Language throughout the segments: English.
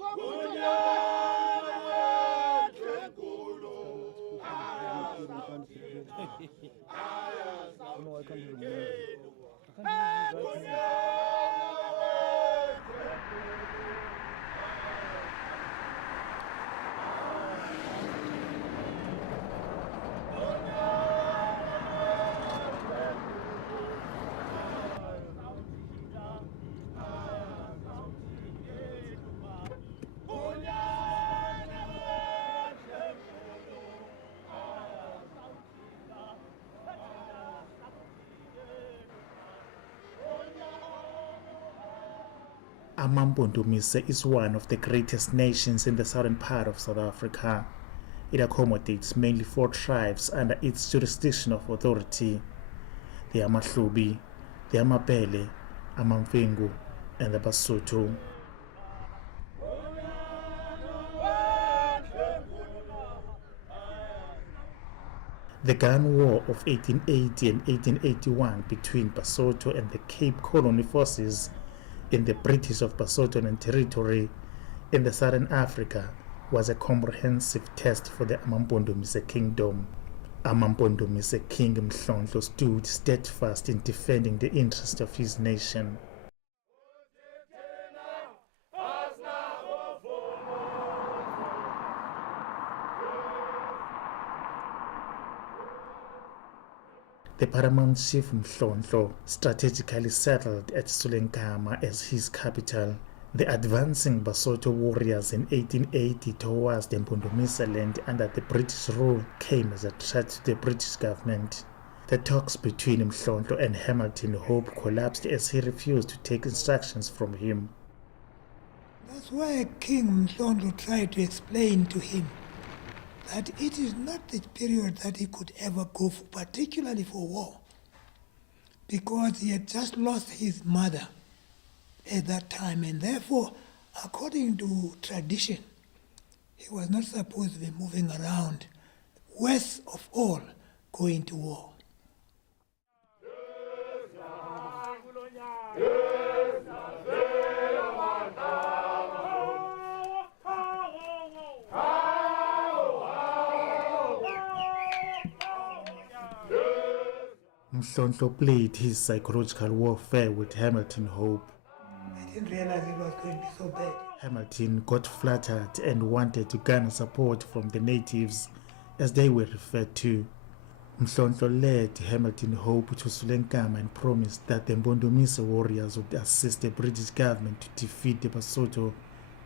No, I can't remember. I can't use his right AmaMpondomise is one of the greatest nations in the southern part of South Africa. It accommodates mainly 4 tribes under its jurisdiction of authority: the AmaHlubi, the AmaPele, AmaMfengu, and the Basotho. The Gun War of 1880 and 1881 between Basotho and the Cape Colony forces in the British of Basothoan territory in the southern Africa was a comprehensive test for the AmaMpondomise kingdom. AmaMpondomise King Mhlonhlo stood steadfast in defending the interests of his nation. The paramount chief Mhlonhlo strategically settled at Solontsi as his capital. The advancing Basotho warriors in 1880 towards the Mpondomise land under the British rule came as a threat to the British government. The talks between Mhlonhlo and Hamilton Hope collapsed as he refused to take instructions from him. That's why King Mhlonhlo tried to explain to him that it is not the period that he could ever go for, particularly for war, because he had just lost his mother at that time, and therefore, according to tradition, he was not supposed to be moving around, worst of all, going to war. Mhlonhlo played his psychological warfare with Hamilton Hope. I didn't realize it was going to be so bad. Hamilton got flattered and wanted to garner support from the natives, as they were referred to. Mhlonhlo led Hamilton Hope to Solontsi and promised that the Mpondomise warriors would assist the British government to defeat the Basotho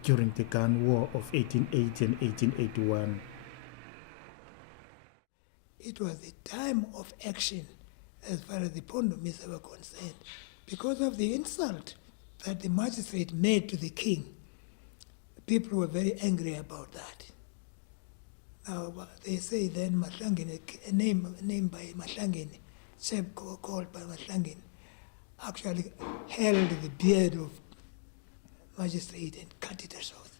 during the Gun War of 1880 and 1881. It was the time of action as far as the Mpondomise were concerned, because of the insult that the magistrate made to the king. People were very angry about that. Now, they say then Mahlangeni, a name by Mahlangeni, chap called by Mahlangeni, actually held the beard of magistrate and cut it off.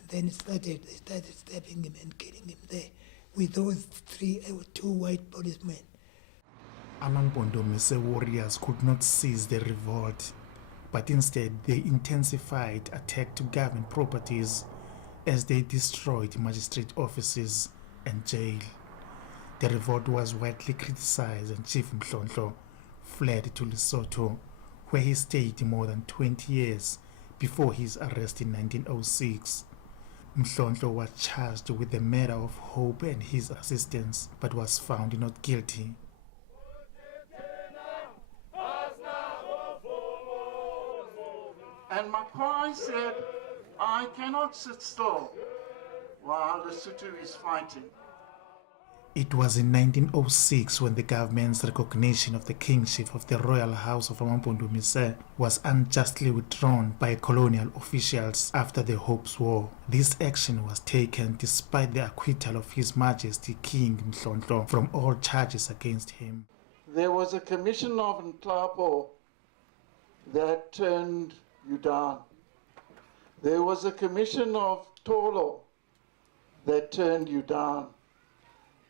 And then they started stabbing him and killing him there with those 2 white policemen. AmaMpondomise warriors could not seize the revolt, but instead they intensified attack to government properties as they destroyed magistrate offices and jail. The revolt was widely criticized, and Chief Mhlonhlo fled to Lesotho, where he stayed more than 20 years before his arrest in 1906. Mhlonhlo was charged with the murder of Hope and his assistants, but was found not guilty. And Mapai said, I cannot sit still while Lesotho is fighting. It was in 1906 when the government's recognition of the kingship of the royal house of AmaMpondomise was unjustly withdrawn by colonial officials after the Hope's War. This action was taken despite the acquittal of His Majesty King Mhlonhlo from all charges against him. There was a commission of Nklapo that turned you down. There was a commission of Tolo that turned you down.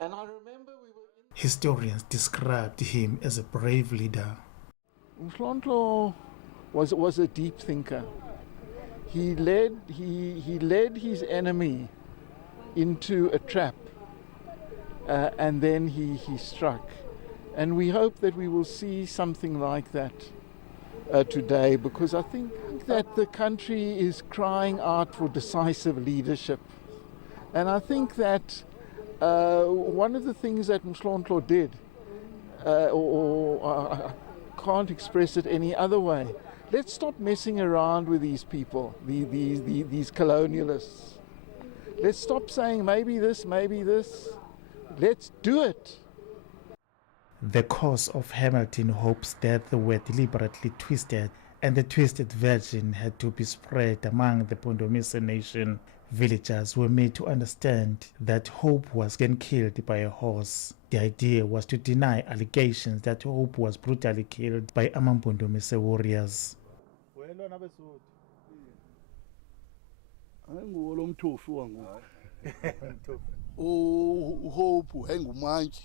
And I remember we were in... Historians described him as a brave leader. Mhlonhlo was a deep thinker. he led his enemy into a trap, and then he struck. And we hope that we will see something like that today, because I think that the country is crying out for decisive leadership. And I think that one of the things that Mhlonhlo did, I can't express it any other way, let's stop messing around with these people, these colonialists. Let's stop saying maybe this, maybe this. Let's do it. The cause of Hamilton Hope's death were deliberately twisted, and the twisted version had to be spread among the Pondomise nation. Villagers were made to understand that Hope was then killed by a horse. The idea was to deny allegations that Hope was brutally killed by AmaMpondomise warriors. uHope engumantshi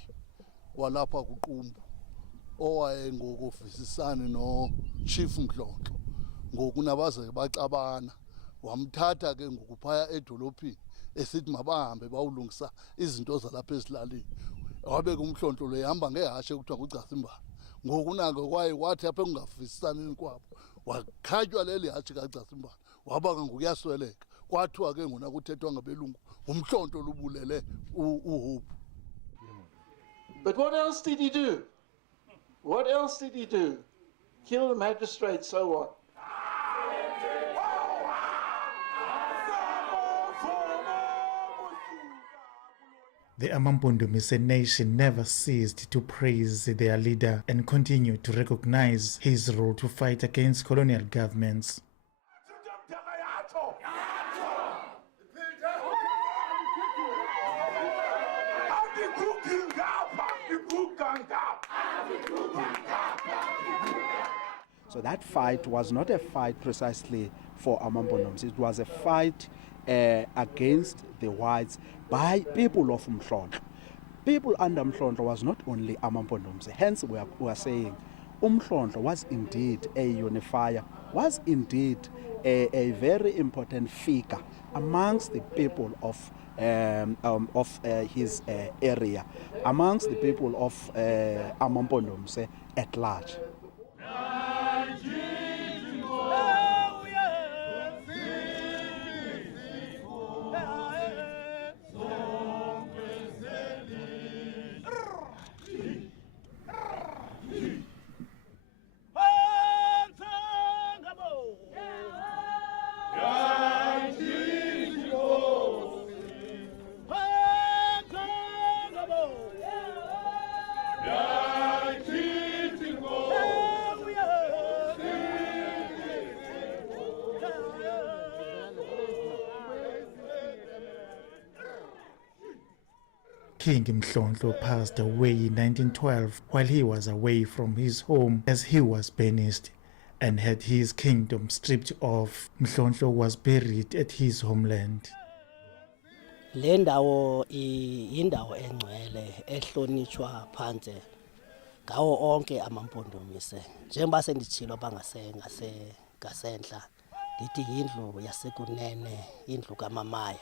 walapha kuqumbu owayengokuvisisana no-Chief Mhlonhlo, ngoku nabaze baxabana, wamthatha ke ngokuphaya edolophini esithi mabahambe bawulungisa izinto zalapha ezilalini. Wabe kuMhlonhlo lo ehamba ngehashe kuthiwa nguGcasimbana, ngoku nako kwaye wathi apha ekungavisisaneni kwabo wakhatywa leli hashe kaGcasimbana, waba ngokuyasweleka. Kwathiwa ke ngona kuthethwa ngabelungu uMhlonhlo lubulele uHope. But what else did he do? What else did he do? Kill the magistrate, so what? The AmaMpondomise nation never ceased to praise their leader and continued to recognize his role to fight against colonial governments. So that fight was not a fight precisely for AmaMpondomise. It was a fight against the whites by people of Mhlonhlo. People under Mhlonhlo was not only AmaMpondomise. Hence we are saying Mhlonhlo was indeed a unifier, was indeed a very important figure amongst the people of his area, amongst the people of AmaMpondomise at large. King Mhlonhlo passed away in 1912 while he was away from his home as he was banished and had his kingdom stripped off. Mhlonhlo was buried at his homeland. Le ndawo yindawo engcwele ehlonitshwa phansi ngawo onke AmaMpondomise. Njengoba senditshilo ngasentla ndithi yindlu yasekunene, indlu kaMamaya.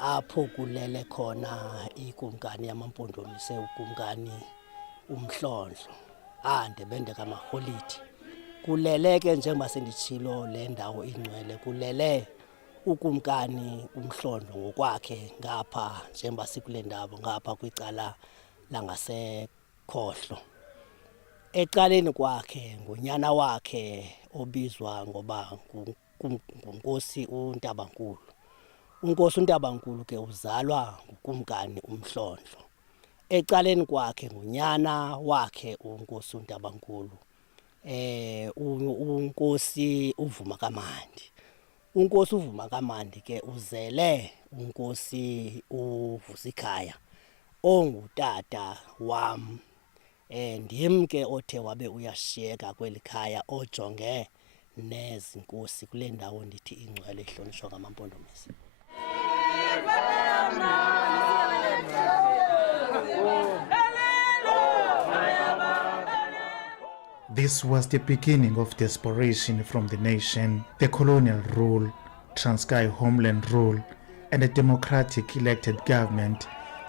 Apho kulele khona ikumkani yamaMpondomise, ukumkani uMhlonhlo andebende kamaholide. Kulele ke njengoba senditshilo le ndawo ingcwele, kulele ukumkani uMhlonhlo ngokwakhe ngapha njengoba sikule ndawo ngapha kwicala langasekhohlo. Ecaleni kwakhe ngunyana wakhe obizwa ngoba nguNkosi uNtabankulu. uNkosi uNtabankulu ke uzalwa ngukumkani uMhlonhlo. Ecaleni kwakhe ngunyana wakhe uNkosi uNtabankulu, uNkosi uVumakamandi. uNkosi uVumakamandi ke uzele uNkosi uVusikhaya ongutata wam. Ndim ke othe wabe uyashiyeka kweli khaya ojonge nezi nkosi kule ndawo ndithi ingcwele ihlonitshwa ngamaMpondomise. This was the beginning of desperation from the nation. The colonial rule, Transkei homeland rule, and a democratic elected government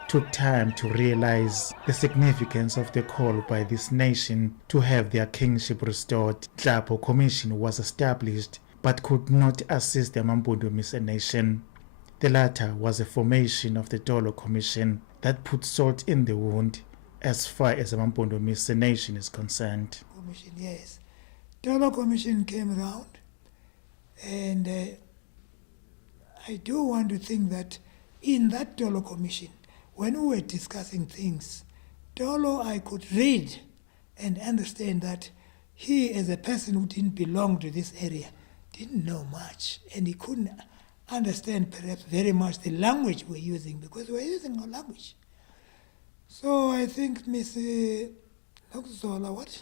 took time to realize the significance of the call by this nation to have their kingship restored. Tlhapo Commission was established but could not assist the AmaMpondomise nation. The latter was a formation of the Tolo Commission that put salt in the wound as far as the AmaMpondomise nation is concerned. Commission, yes. Tolo Commission came around, and I do want to think that in that Tolo Commission, when we were discussing things, Tolo, I could read and understand that he, as a person who didn't belong to this area, didn't know much, and he couldn't understand perhaps very much the language we're using, because we're using our language. So I think Ms. Nokuzola, what?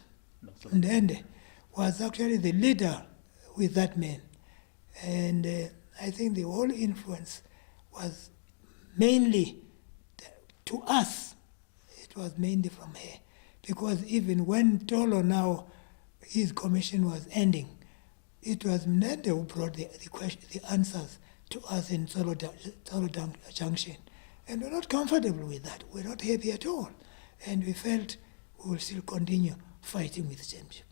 Ndende was actually the leader with that man. And I think the whole influence was mainly to us. It was mainly from her. Because even when Tolo now, his commission was ending, it was Mnende who brought the answers to us in Solo Junction. And we're not comfortable with that. We're not happy at all. And we felt we will still continue fighting with the championship.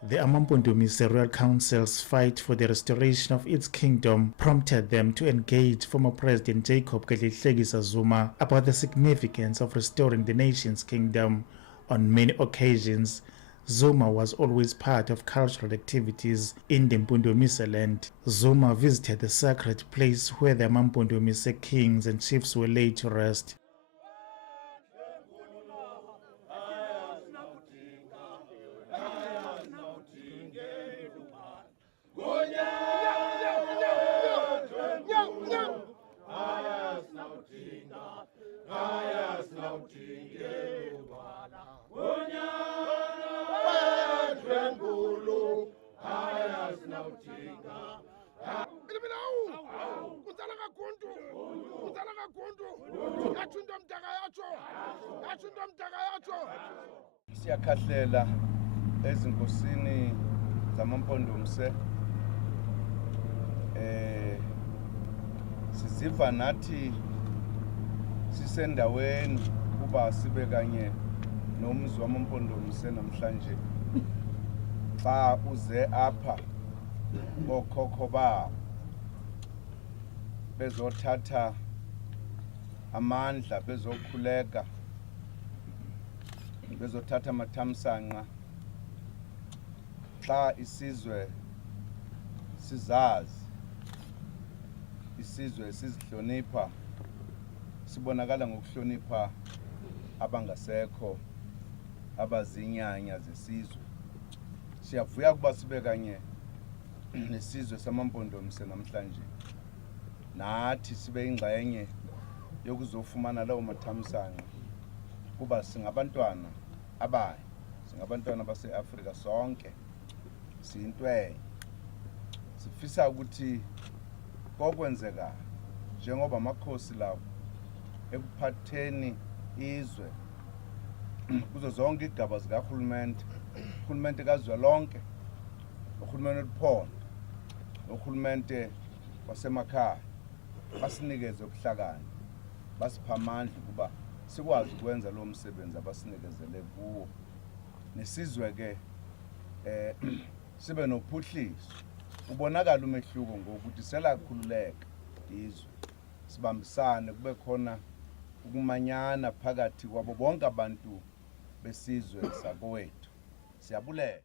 The AmaMpondomise Royal Council's fight for the restoration of its kingdom prompted them to engage former President Jacob Gedleyihlekisa Zuma about the significance of restoring the nation's kingdom. On many occasions, Zuma was always part of cultural activities in the Mpondomise land. Zuma visited the sacred place where the AmaMpondomise kings and chiefs were laid to rest. Siyakahlela ezinkosini zamaMpondomise, siziva nathi sisendaweni kuba sibe kanye nomzi wamaMpondomise namhlanje. Xa uze apha okhokho ba bezothatha amandla, bezokhuleka, bezothatha amathamsanqa, xa isizwe sizazi, isizwe sizihlonipha, sibonakala ngokuhlonipha abangasekho, abazinyanya zesizwe. Siyavuya kuba sibe kanye nesizwe samaMpondomise namhlanje, nathi sibe ingxenye yokuzofumana lawo mathamsanqa, kuba singabantwana abayi, singabantwana base-Afrika sonke, siyintwenye. Sifisa ukuthi kokwenzeka njengoba amakhosi lawo ekuphatheni izwe kuzo zonke igaba zikahulumente, uhulumente kazwelonke, uhulumente oluphondo, uhulumente wasemakhaya, basinikeze ubuhlakani, basipha amandla ukuba sikwazi ukwenza lo msebenzi abasinikezele kuwo. Nesizwe ke sibe nophuhliso, ubonakala umehluko ngokuthi selakhululeka izwe, sibambisane, kube khona ukumanyana phakathi kwabo bonke abantu besizwe sakowethu. Siyabulela.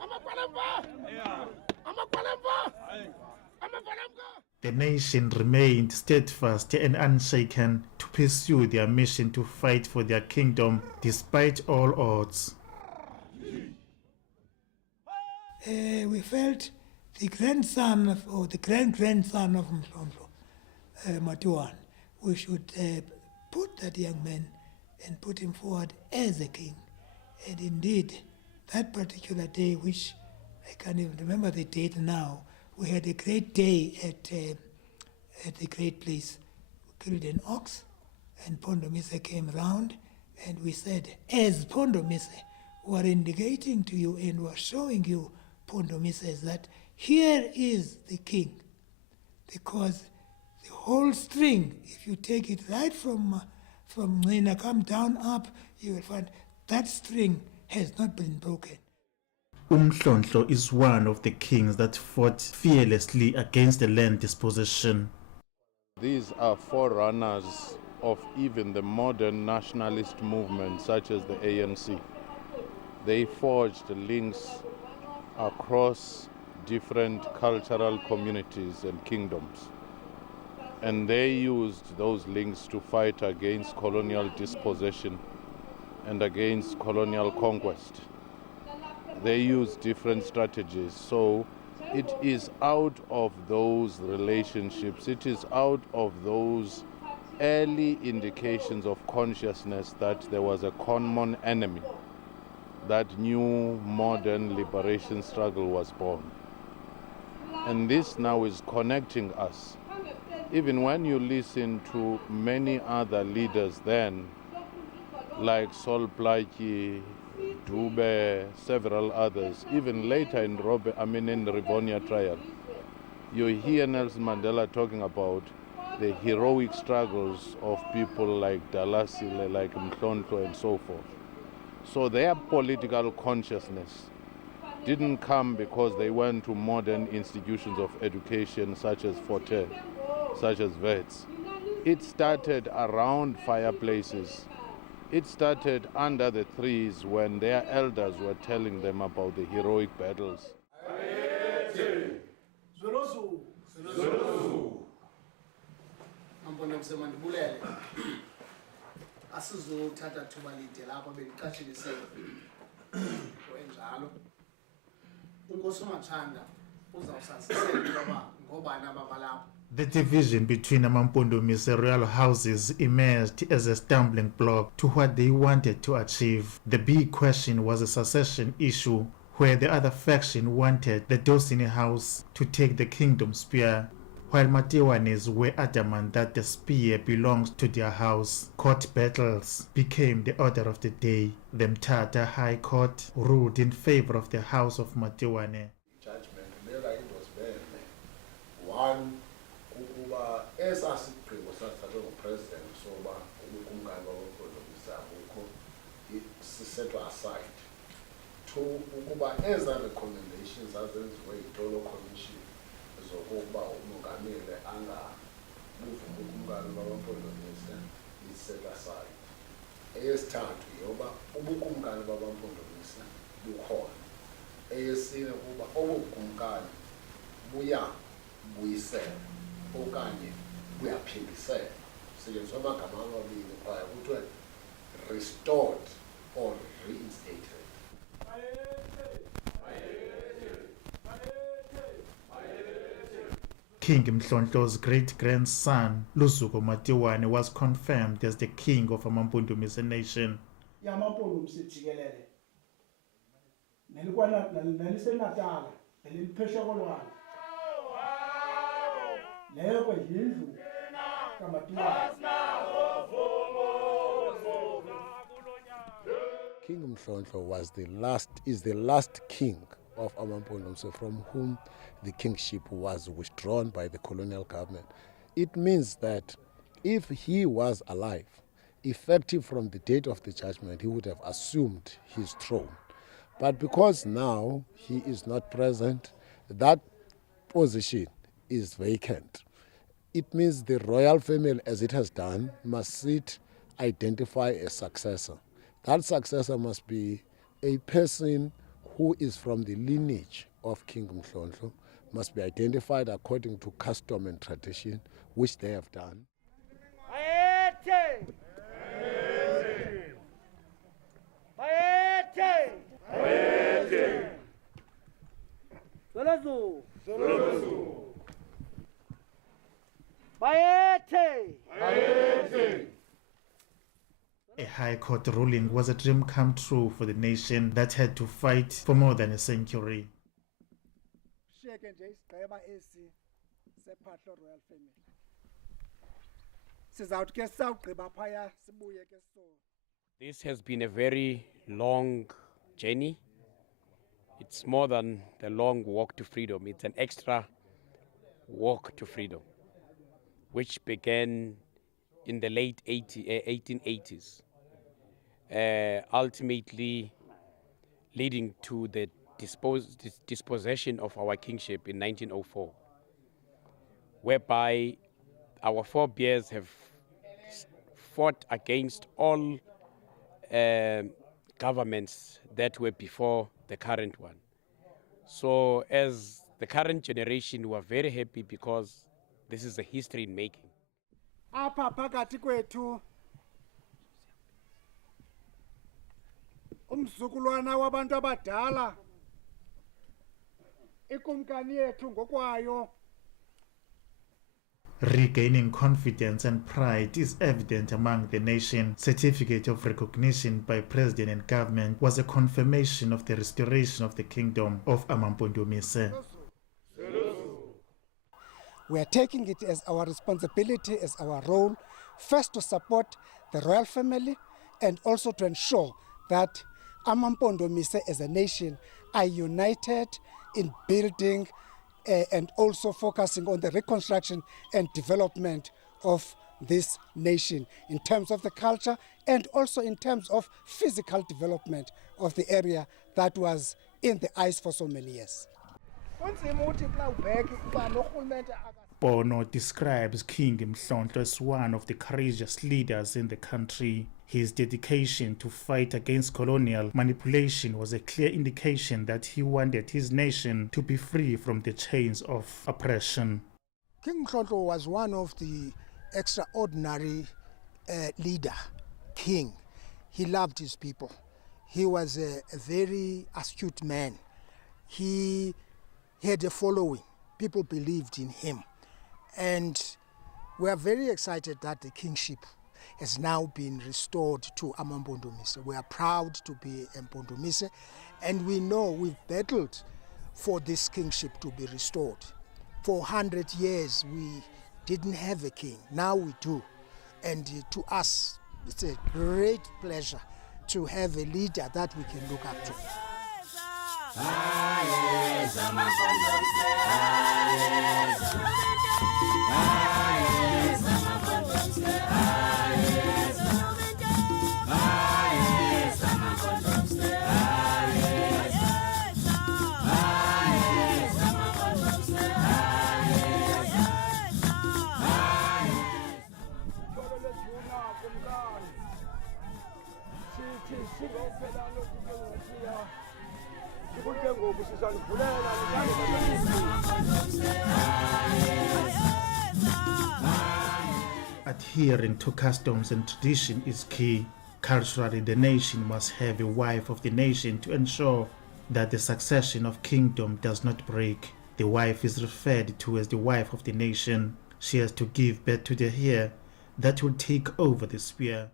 AmaMpondomise The nation remained steadfast and unshaken to pursue their mission to fight for their kingdom despite all odds. We felt the grandson of, or the grand-grandson of Mhlonhlo, Matiwane, we should put that young man and put him forward as a king. And indeed, that particular day, which I can't even remember the date now, we had a great day at the great place. We killed an ox, and Pondomise came round, and we said, as Pondomise, we are indicating to you and we are showing you, Pondomise, that here is the king. Because the whole string, if you take it right from Nina, come down up, you will find that string has not been broken. Mhlonhlo is one of the kings that fought fearlessly against the land dispossession. These are forerunners of even the modern nationalist movement such as the ANC. They forged links across different cultural communities and kingdoms. And they used those links to fight against colonial dispossession and against colonial conquest. They used different strategies. So it is out of those relationships, it is out of those early indications of consciousness that there was a common enemy that new modern liberation struggle was born. And this now is connecting us. Even when you listen to many other leaders then, like Sol Plaatje, Dube, several others, even later in in the Rivonia trial, you hear Nelson Mandela talking about the heroic struggles of people like Dalasile, like Mhlonhlo and so forth. So their political consciousness didn't come because they went to modern institutions of education such as Forte, such as Wits. It started around fireplaces. It started under the trees when their elders were telling them about the heroic battles. The division between AmaMpondomise royal houses emerged as a stumbling block to what they wanted to achieve. The big question was a succession issue, where the other faction wanted the Dosini house to take the kingdom spear, while Matiwanis were adamant that the spear belongs to their house. Court battles became the order of the day. The Mthatha High Court ruled in favor of the house of Matiwane. Judgment like it was very one ukuba esasigqibo sathathwe ngupresident soba ubukumkani babaMpondomise akukho sisetwa aside. Two, ukuba eza recommendations azenziwe yitolo commission zokuba umongameli angabuvuma ubukumkani babaMpondomise is set aside. Eyesithathu yoba ubukumkani babaMpondomise bukhona. Eyesine kuba obukumkani buyisela okanye buyaphindisela. Kusetyenziswa amagama amabini phaya kuthiwe restored or reinstated. King Mhlonhlo's great-grandson, Luzuko Matiwane, was confirmed as the king of AmaMpondomise nation. AmaMpondomise jikelele nelikwana neliseNatala neliphesha kolwandle leyo yindlu kaMatiwane. King Mhlonhlo is the last king of AmaMpondomise from whom the kingship was withdrawn by the colonial government. It means that if he was alive, effective from the date of the judgment, he would have assumed his throne. But because now he is not present, that position is vacant. It means the royal family, as it has done, must identify a successor. That successor must be a person who is from the lineage of King Mhlonhlo, must be identified according to custom and tradition, which they have done. A High Court ruling was a dream come true for the nation that had to fight for more than a century. This has been a very long journey. It's more than the long walk to freedom. It's an extra walk to freedom, which began in the late 1880s, ultimately leading to the dispossession of our kingship in 1904, whereby our forebears have fought against all governments that were before the current one. So as the current generation, we are very happy because this is a history in making. Apha phakathi kwethu umzukulwana wabantu abadala ikumkani yethu ngokwayo. Regaining confidence and pride is evident among the nation. Certificate of recognition by president and government was a confirmation of the restoration of the kingdom of AmaMpondomise. We are taking it as our responsibility, as our role, first to support the royal family and also to ensure that AmaMpondomise as a nation are united in building and also focusing on the reconstruction and development of this nation in terms of the culture and also in terms of physical development of the area that was in the ice for so many years. Bono describes King Mhlonto as one of the courageous leaders in the country. His dedication to fight against colonial manipulation was a clear indication that he wanted his nation to be free from the chains of oppression. King Mhlonto was one of the extraordinary leader, king. He loved his people. He was a very astute man. He had a following. People believed in him. And we are very excited that the kingship has now been restored to AmaMpondomise. We are proud to be Mpondomise, and we know we've battled for this kingship to be restored. For 100 years we didn't have a king, now we do. And to us, it's a great pleasure to have a leader that we can look up to. Adhering to customs and tradition is key. Culturally, the nation must have a wife of the nation to ensure that the succession of kingdom does not break. The wife is referred to as the wife of the nation. She has to give birth to the heir that will take over the spear.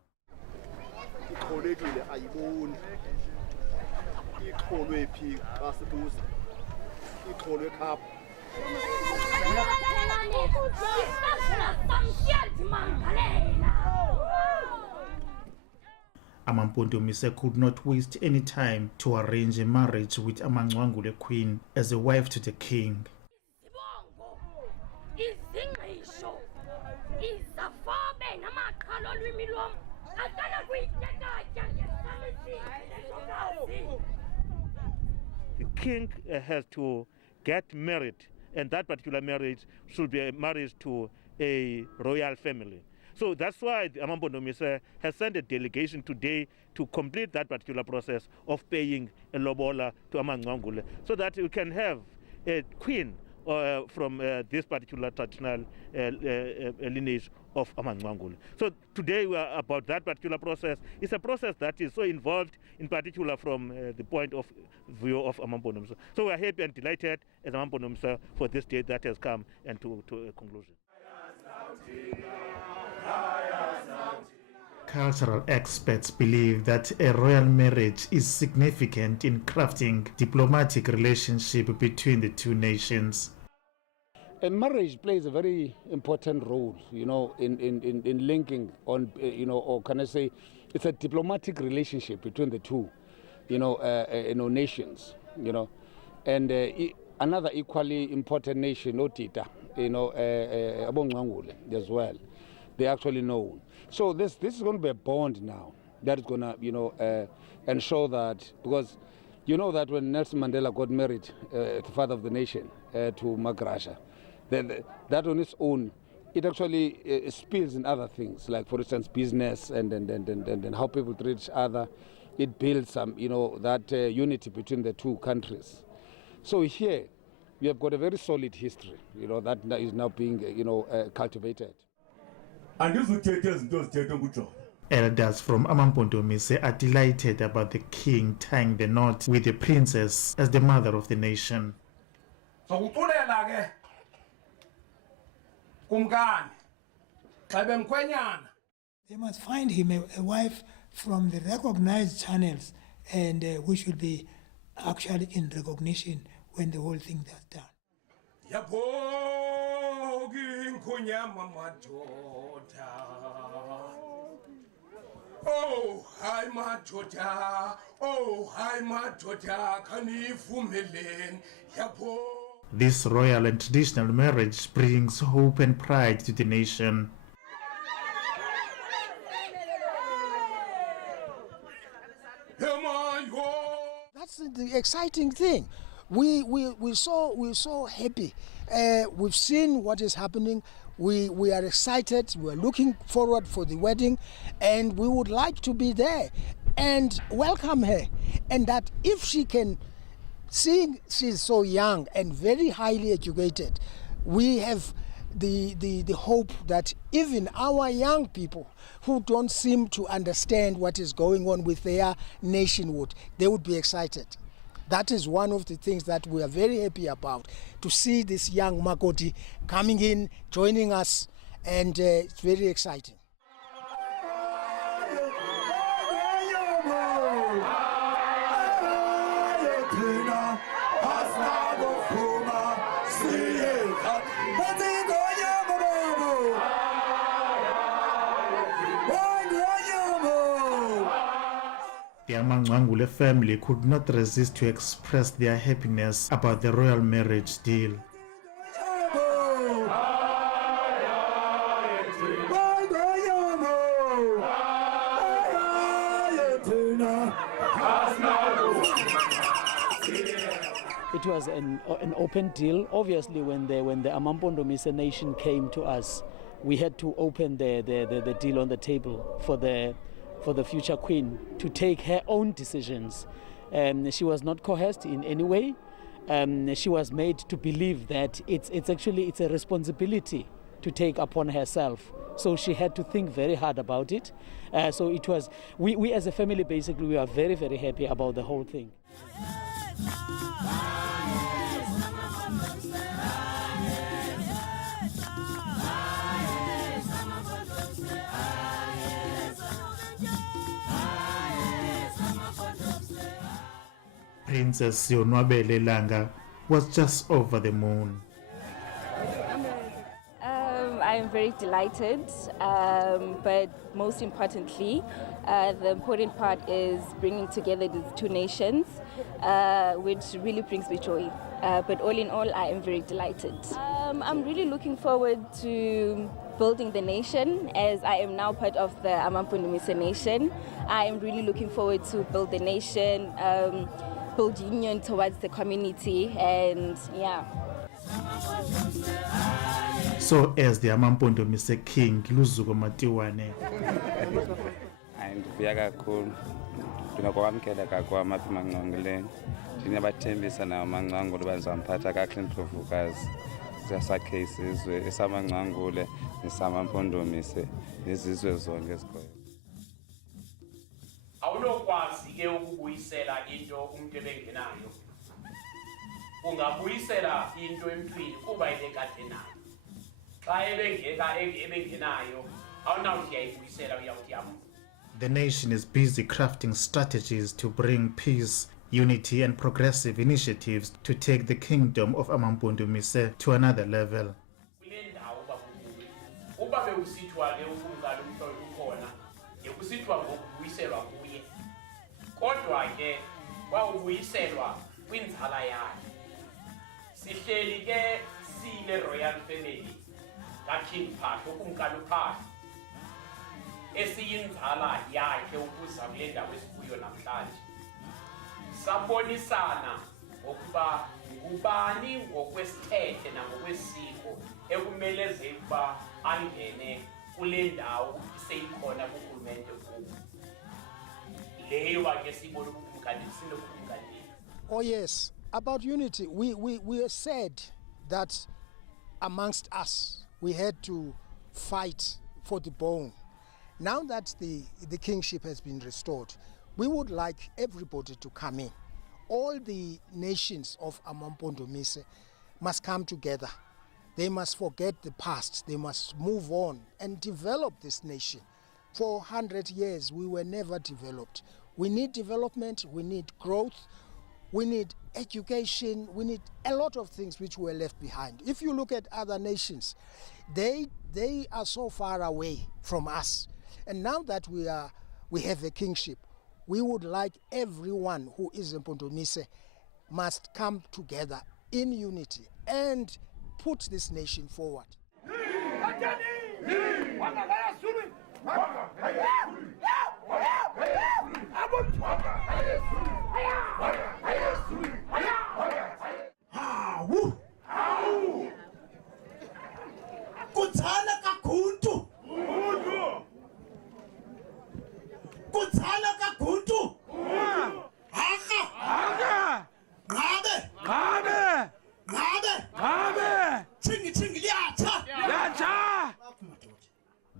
AmaMpondomise could not waste any time to arrange a marriage with AmaNgcwangule Queen as a wife to the king. The king has to get married, and that particular marriage should be a marriage to a royal family. So that's why the AmaMpondomise has sent a delegation today to complete that particular process of paying a lobola to AmaNgcwangule, so that we can have a queen from this particular traditional lineage of AmaMpondomise. So today we are about that particular process. It's a process that is so involved, in particular from the point of view of AmaMpondomise. So we are happy and delighted as AmaMpondomise for this day that has come and to a conclusion. Cultural experts believe that a royal marriage is significant in crafting diplomatic relationship between the two nations. A marriage plays a very important role, in linking on, or can I say, it's a diplomatic relationship between the two, nations, and another equally important nation, Otita, AmaMpondomise as well. They actually know. So this is going to be a bond now that is going to, ensure that, because you know that when Nelson Mandela got married, the father of the nation, to Magrasha, then that on its own, it actually spills in other things, like for instance business and how people treat each other. It builds some, that unity between the two countries. So here, we have got a very solid history, that is now being, cultivated. Elders from AmaMpondomise are delighted about the king tying the knot with the princess as the mother of the nation. They must find him a wife from the recognized channels, and we should be actually in recognition when the whole thing is done. Oh, hi madoda. Oh, hi madoda. Kanivumelen. Yabo. This royal and traditional marriage brings hope and pride to the nation. That's the exciting thing. We're so happy. We've seen what is happening. We are excited. We're looking forward for the wedding, and we would like to be there and welcome her. And that if she can, seeing she's so young and very highly educated, we have the hope that even our young people who don't seem to understand what is going on with their nationhood, they would be excited. That is one of the things that we are very happy about, to see this young Makoti coming in, joining us, and it's very exciting. The AmaMpondomise family could not resist to express their happiness about the royal marriage deal. It was an open deal. Obviously, when the AmaMpondomise nation came to us, we had to open the deal on the table for the future queen to take her own decisions. She was not coerced in any way. She was made to believe that it's a responsibility to take upon herself. So she had to think very hard about it. So it was, we as a family, basically, we are very, very happy about the whole thing. Princess Yonwabele Langa was just over the moon. I'm very delighted, but most importantly, the important part is bringing together these two nations, which really brings me joy. But all in all, I am very delighted. I'm really looking forward to building the nation, as I am now part of the AmaMpondomise nation. I am really looking forward to build the nation, build union towards the community, and yeah. So as the AmaMpondomise king, Luzuko Matiwane. And Viaga cool funa kwamkeleka kwam apha emanqanguleni ndingabathembisa nawo amanqangule uba ndizamphatha kakuhle ndlovukazi zasakhe isizwe esamanqangule nesamaMpondomise nezizwe zonke ezikhoyo. Awunokwazi ke ukubuyisela into umuntu ebengenayo. Ungabuyisela into emntwini kuba ebekade nayo. Xa ebengenayo awunawuthi uyayibuyisela uyawuthi yam. The nation is busy crafting strategies to bring peace, unity and progressive initiatives to take the kingdom of AmaMpondomise to another level. Uba bewusithwa ke ukumkani umhlolo ukhona yekusithwa ngokubuyiselwa kuye. Kodwa ke kwawubuyiselwa kwinzala yakhe. Sihleli ke sile royal family kaKing Phahla ukumkani uPhahla esiyinzala yakhe ukuza kule ndawo esikuyo namhlanje. Sabonisana ngokuba ngubani ngokwesithethe nangokwesiko ekumeleze ukuba angene kule ndawo iseyikhona kurhulumente kubo. Leyo ke sibona ukumkani sinokumkani. Oh yes, about unity, we said that amongst us we had to fight for the bone. Now that the kingship has been restored, we would like everybody to come in. All the nations of AmaMpondomise must come together. They must forget the past. They must move on and develop this nation. For 100 years, we were never developed. We need development, we need growth, we need education, we need a lot of things which were left behind. If you look at other nations, they are so far away from us. And now that we have a kingship, we would like everyone who is in Pondomise must come together in unity and put this nation forward.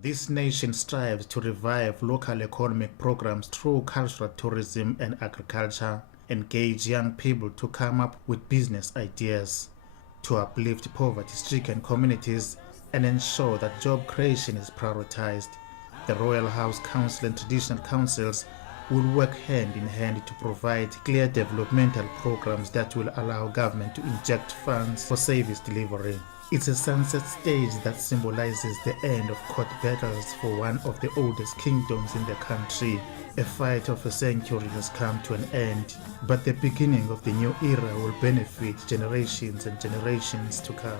This nation strives to revive local economic programs through cultural tourism and agriculture, engage young people to come up with business ideas, to uplift poverty-stricken communities and ensure that job creation is prioritized. The Royal House Council and traditional councils will work hand in hand to provide clear developmental programs that will allow government to inject funds for service delivery. It's a sunset stage that symbolizes the end of court battles for one of the oldest kingdoms in the country. A fight of a century has come to an end, but the beginning of the new era will benefit generations and generations to come.